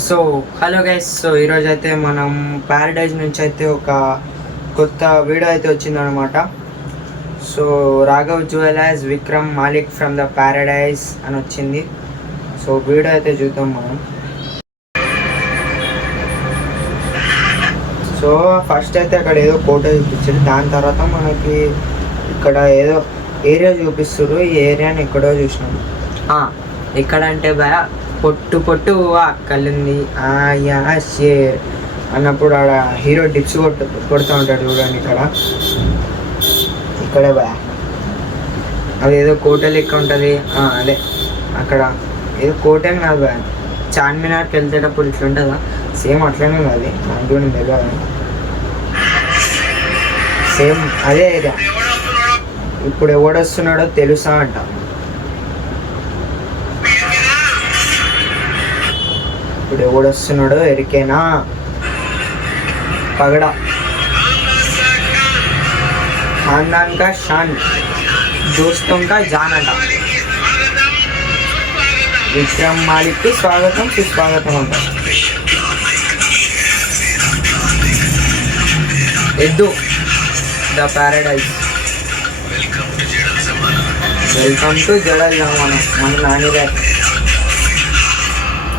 So hello guys. So ఈరోజు అయితే మనం ప్యారడైజ్ నుంచి అయితే ఒక కొత్త వీడియో అయితే వచ్చిందనమాట. So Raghav jewellers Vikram Malik from the Paradise అని వచ్చింది. సో వీడియో అయితే చూద్దాం మనం. సో ఫస్ట్ అయితే అక్కడ ఏదో ఫోటో చూపించారు, దాని తర్వాత మనకి ఇక్కడ ఏదో ఏరియా చూపిస్తారు. ఈ ఏరియాని ఎక్కడో చూసినాం. ఎక్కడ అంటే భయ పొట్టు పొట్టు అక్కలుంది షేర్ అన్నప్పుడు ఆడ హీరో డిప్స్ కొడుతూ ఉంటాడు చూడండి. ఇక్కడే భయ అది ఏదో కోట లెక్క ఉంటుంది. అదే అక్కడ ఏదో కోట ఏం కాదు భయ, చార్మినార్కి వెళ్తేటప్పుడు ఇట్లుంటుందా సేమ్ అట్లనే కాదు, నాకు కూడా తెలియదు. సేమ్ అదే ఏరియా. ఇప్పుడు ఎవడొస్తున్నాడో తెలుసా అంట. ఇప్పుడు ఎవడొస్తున్నాడో ఎరికేనా? పగడా ఖాన్దాన్ కా షాన్ దోస్తం కా జాన్ అంట. విక్రమ్ మాలిక్ కి స్వాగతం సుస్వాగతం అంట. ఎద్దు ద ప్యారడైజ్. వెల్కమ్ టు జడల్ జమానా. మన నానిగారు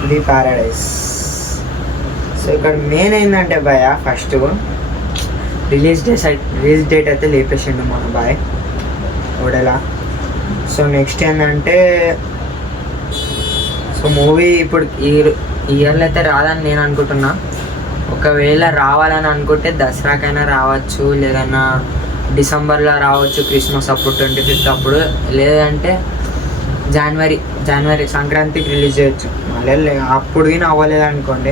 ది ప్యారడైజ్. సో ఇక్కడ మెయిన్ ఏంటంటే భయ ఫస్ట్ రిలీజ్ డేట్ అయితే లేపేసిండు మన బాయ్ ఓడేలా. సో నెక్స్ట్ ఏంటంటే సో మూవీ ఇప్పుడు ఇయర్లో అయితే రాదని నేను అనుకుంటున్నా. ఒకవేళ రావాలని అనుకుంటే దసరాకైనా రావచ్చు, లేదన్నా డిసెంబర్లో రావచ్చు, క్రిస్మస్ అప్పుడు 25th అప్పుడు, లేదంటే జనవరి సంక్రాంతికి రిలీజ్ చేయొచ్చు. మళ్ళీ అప్పుడు కానీ అవ్వలేదు అనుకోండి,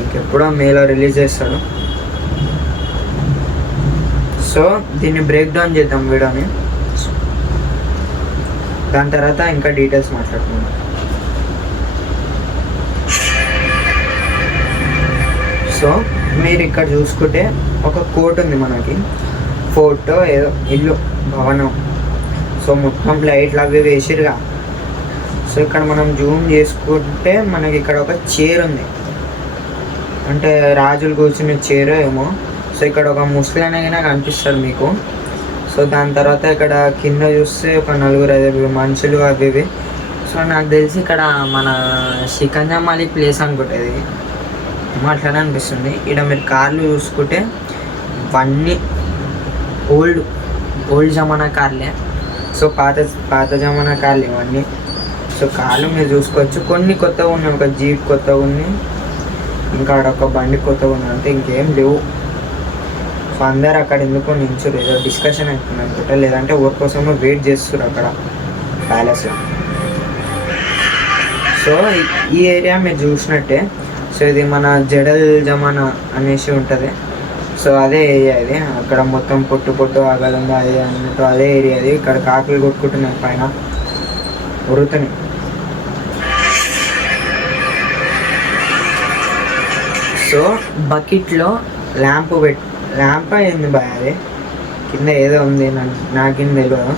ఇంకెప్పుడో మేలో రిలీజ్ చేస్తాడు. సో దీన్ని బ్రేక్ డౌన్ చేద్దాం వీడియోని, దాని తర్వాత ఇంకా డీటెయిల్స్ మాట్లాడుకుందాం. సో మీరు ఇక్కడ చూసుకుంటే ఒక కోట్ ఉంది మనకి, ఫోటో ఏదో ఇల్లు భవనం. సో మొత్తం లైట్లు అవి వేసిరుగా. సో ఇక్కడ మనం జూమ్ చేసుకుంటే మనకి ఇక్కడ ఒక చైర్ ఉంది, అంటే రాజులు కూర్చునే చైర్ ఏమో. సో ఇక్కడ ఒక ముస్లిం అయినా కనిపిస్తారు మీకు. సో దాని తర్వాత ఇక్కడ కింద చూస్తే ఒక 4-5 మనుషులు అవి ఇవి. సో నాకు తెలిసి ఇక్కడ మన సికంజా మాలిక్ ప్లేస్ అనుకుంటుంది, అట్లనే అనిపిస్తుంది. ఇక్కడ మీరు కార్లు చూసుకుంటే ఇవన్నీ ఓల్డ్ జమానా కార్లే. సో పాత జమానా కార్లు ఇవన్నీ. సో కార్లు మీరు చూసుకోవచ్చు. కొన్ని కొత్తగా ఉన్నాయి, ఒక జీప్ కొత్తగా ఉంది, ఇంకా ఒక బండి కొత్తగా ఉంది, అంతే, ఇంకేం లేవు. సో అందరు అక్కడ ఎందుకో నించురు, ఏదో డిస్కషన్ అవుతుంది అనుకుంటా, లేదంటే ఊరి కోసమో వెయిట్ చేస్తారు అక్కడ ప్యాలెస్. సో ఈ ఏరియా మీరు చూసినట్టే. సో ఇది మన జడల్ జమానా అనేసి ఉంటుంది. సో అదే ఏరియా ఇది. అక్కడ మొత్తం పొట్టు పొట్టు ఆగలంగా అదే అన్నట్టు అదే ఏరియా అది. ఇక్కడ కాకులు కొట్టుకుంటున్నాయి పైన ఉరుతున్నాయి. సో బకెట్లో ల్యాంప్ అయింది బాయ్, అది కింద ఏదో ఉంది నాకేం తెలియదు.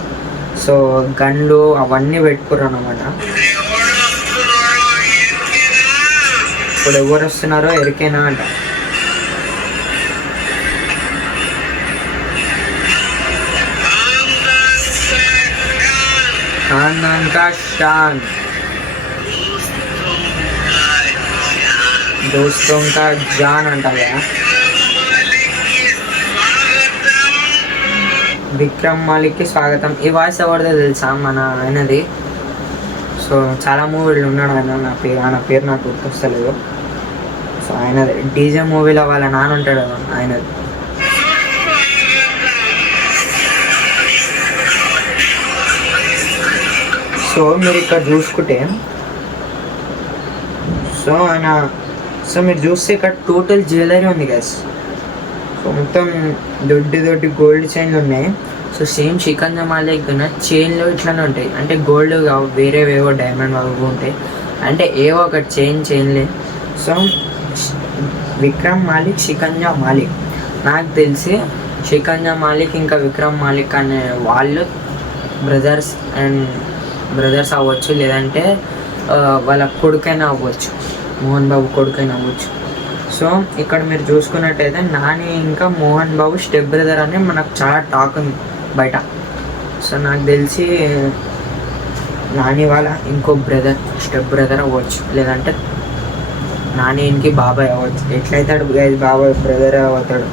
సో గన్లు అవన్నీ పెట్టుకుర్రు అన్నమాట. ఇప్పుడు ఎవరు వస్తున్నారో ఎరికేనా అంట. ఖాన్దాన్ కా షాన్ దోస్తం కా జాన్ అంట. విక్రమ్ మాలిక్కి స్వాగతం. ఈ వాయిస్ ఎవరిదో తెలుసా? మన ఆయనది. సో చాలా మూవీలు ఉన్నాడు ఆయన, ఆయన పేరు నాకు గుర్తొస్తలేదు. సో ఆయన డీజే మూవీలో వాళ్ళ నాన్న ఉంటాడు ఆయనది. సో మీరు ఇక్కడ చూసుకుంటే సో మీరు చూస్తే ఇక్కడ టోటల్ జ్యువెలరీ ఉంది గైస్. సో మొత్తం దొడ్డి గోల్డ్ చైన్లు ఉన్నాయి. సో సేమ్ సికంజా మాలిక్ కన్నా చైన్లు ఇట్లానే ఉంటాయి, అంటే గోల్డ్ వేరేవేవో డైమండ్ అవి ఉంటాయి, అంటే ఏవో ఒక చైన్లే. సో విక్రమ్ మాలిక్, సికంజా మాలిక్, నాకు తెలిసి సికంజా మాలిక్ ఇంకా విక్రమ్ మాలిక్ అనే వాళ్ళు బ్రదర్స్ అవ్వచ్చు, లేదంటే వాళ్ళ కొడుకైనా అవ్వచ్చు. మోహన్ బాబు కొడుకైనా అవ్వచ్చు. సో ఇక్కడ మీరు చూసుకున్నట్టయితే నాని ఇంకా మోహన్ బాబు స్టెప్ బ్రదర్ అని మనకు చాలా టాక్ ఉంది బయట. సో నాకు తెలిసి నాని వాళ్ళ ఇంకో బ్రదర్ స్టెప్ బ్రదర్ అవ్వచ్చు, లేదంటే నానికి బాబాయ్ అవ్వచ్చు. ఎట్లయితాడు బాబాయ్ బ్రదర్ అవుతాడు.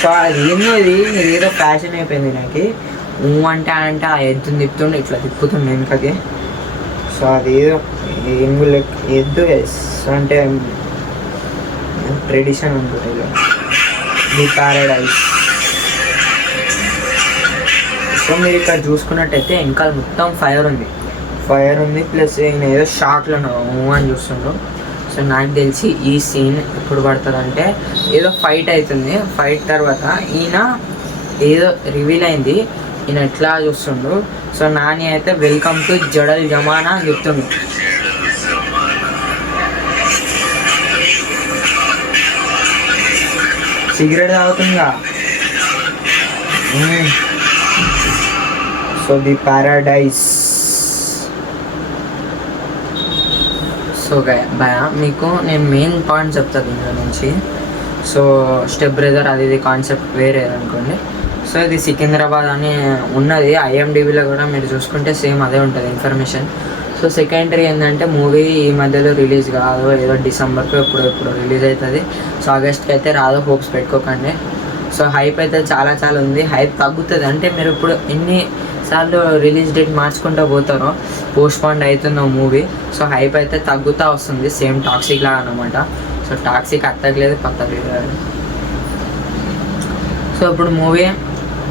సో అది ఏందో ఇది ఏదో ఫ్యాషన్ అయిపోయింది నాకు. అంటే ఆ ఎద్దుని తిప్పుతుండే ఇట్లా తిప్పుతుండే వెనుకకి. సో అది ఏదో ఎద్దు అంటే ట్రెడిషన్ ఉంటుంది ది ప్యారడైజ్. సో మీరు ఇక్కడ చూసుకున్నట్టయితే వెనకాల మొత్తం ఫైర్ ఉంది ప్లస్ ఈయన ఏదో షాక్లో అని చూస్తుండ్రు. సో నాకు తెలిసి ఈ సీన్ ఎప్పుడు పడుతుందంటే ఏదో ఫైట్ అవుతుంది, ఫైట్ తర్వాత ఈయన ఏదో రివీల్ అయింది, ఈయన ఎట్లా చూస్తుండు. సో నాని అయితే వెల్కమ్ టు జడల్ జమానా అని చెప్తుండు. సిగరెట్ తాగుతుందిగా. So the paradise. సో భయ మీకు నేను మెయిన్ పాయింట్ చెప్తాను దీని నుంచి. సో స్టెప్ బ్రదర్ అది ఇది కాన్సెప్ట్ వేరే అనుకోండి. సో ఇది సికింద్రాబాద్ అని ఉన్నది, IMDbలో కూడా మీరు చూసుకుంటే సేమ్ అదే ఉంటుంది ఇన్ఫర్మేషన్. సో సెకండరీ ఏంటంటే మూవీ ఈ మధ్యలో రిలీజ్ కాదు, ఏదో డిసెంబర్కి ఎప్పుడు రిలీజ్ అవుతుంది. సో ఆగస్ట్కి అయితే రాదు, హోప్స్ పెట్టుకోకండి. సో హైప్ అయితే చాలా ఉంది. హైప్ తగ్గుతుంది అంటే మీరు ఇప్పుడు ఎన్నిసార్లు రిలీజ్ డేట్ మార్చుకుంటూ పోతారో పోస్ట్పోండ్ అవుతుందో మూవీ. సో హైప్ అయితే తగ్గుతూ వస్తుంది, సేమ్ టాక్సిక్ లాగా అనమాట. సో టాక్సిక్ అత్తగలేదు పత్తగలేదు. సో ఇప్పుడు మూవీ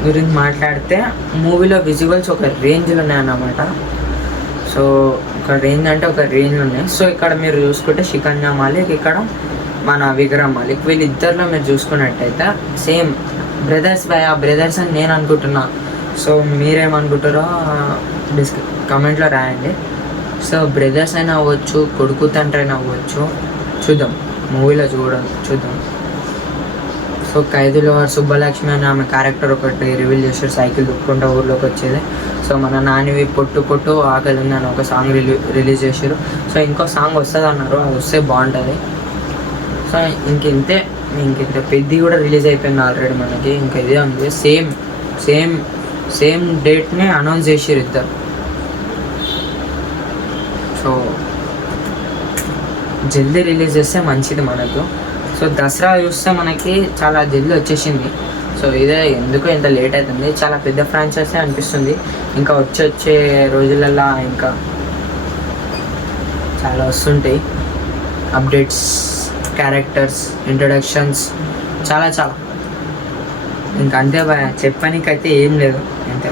గురించి మాట్లాడితే మూవీలో విజువల్స్ ఒక రేంజ్లో ఉన్నాయన్నమాట. సో ఒక రేంజ్ అంటే ఒక రేంజ్లో ఉన్నాయి. సో ఇక్కడ మీరు చూసుకుంటే షికన్యా మాలిక్, ఇక్కడ మన విక్రమ్ మాలిక్, వీళ్ళిద్దరిలో మీరు చూసుకున్నట్టయితే సేమ్ బ్రదర్స్ అని నేను అనుకుంటున్నా. సో మీరేమనుకుంటారో కమెంట్లో రాయండి. సో బ్రదర్స్ అయినా అవ్వచ్చు, కొడుకు తండ్రి అయినా అవ్వచ్చు, చూద్దాం మూవీలో చూద్దాం. సో ఖైదీలో సుబ్బలక్ష్మి అని ఆమె క్యారెక్టర్ ఒకటి రివీల్ చేశారు, సైకిల్ దుక్కుంటా ఊర్లోకి వచ్చేది. సో మన నానివి పొట్టు ఆకలి ఉంది అని ఒక సాంగ్ రిలీజ్ చేశారు. సో ఇంకో సాంగ్ వస్తుంది అన్నారు, అది వస్తే బాగుంటుంది. సో ఇంకింతే పెద్ద కూడా రిలీజ్ అయిపోయింది ఆల్రెడీ మనకి. ఇంకా ఇదే ఉంది, సేమ్ డేట్ని అనౌన్స్ చేసారు ఇద్దరు. సో జల్దీ రిలీజ్ చేస్తే మంచిది మనకు. సో దసరా చూస్తే మనకి చాలా జల్దీ వచ్చేసింది. సో ఇదే ఎందుకో ఇంత లేట్ అవుతుంది, చాలా పెద్ద ఫ్రాంచైజీ అనిపిస్తుంది. ఇంకా వచ్చే రోజులల్లో ఇంకా చాలా వస్తుంటాయి అప్డేట్స్, క్యారెక్టర్స్, ఇంట్రొడక్షన్స్, చాలా ఇంకా అంతే చెప్పడానికైతే ఏం లేదు అంతే.